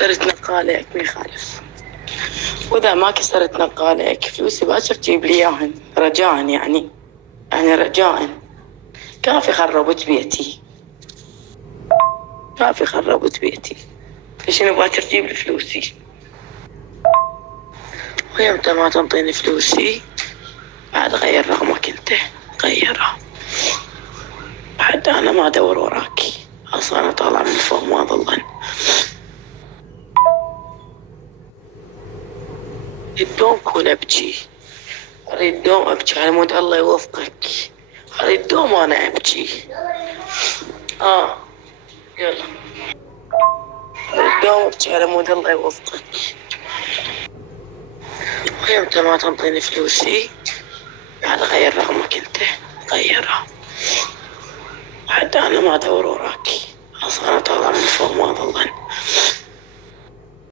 كسرت نقالك ما يخالف، وإذا ما كسرت نقالك فلوسي باكر تجيب لي إياهن رجاء، يعني رجاء. كافي خربت بيتي، كافي خربت بيتي، فشنو باكر تجيب لي فلوسي؟ ويمتى ما تنطيني فلوسي بعد غير رقمك انت، غيره. حتى انا ما ادور وراكي اصلا، انا طالع من فوق ما ظلن. الدوم كون ابكي، اريد دوم ابكي على مود الله يوفقك، اريد دوم انا ابكي. يلا اريد دوم ابكي على مود الله يوفقك. ويمتى ما تنطيني فلوسي بعد غير رقمك انت، غيره. حتى انا ما ادور وراكي اصلا، انا طالع من فوق ما ظلن.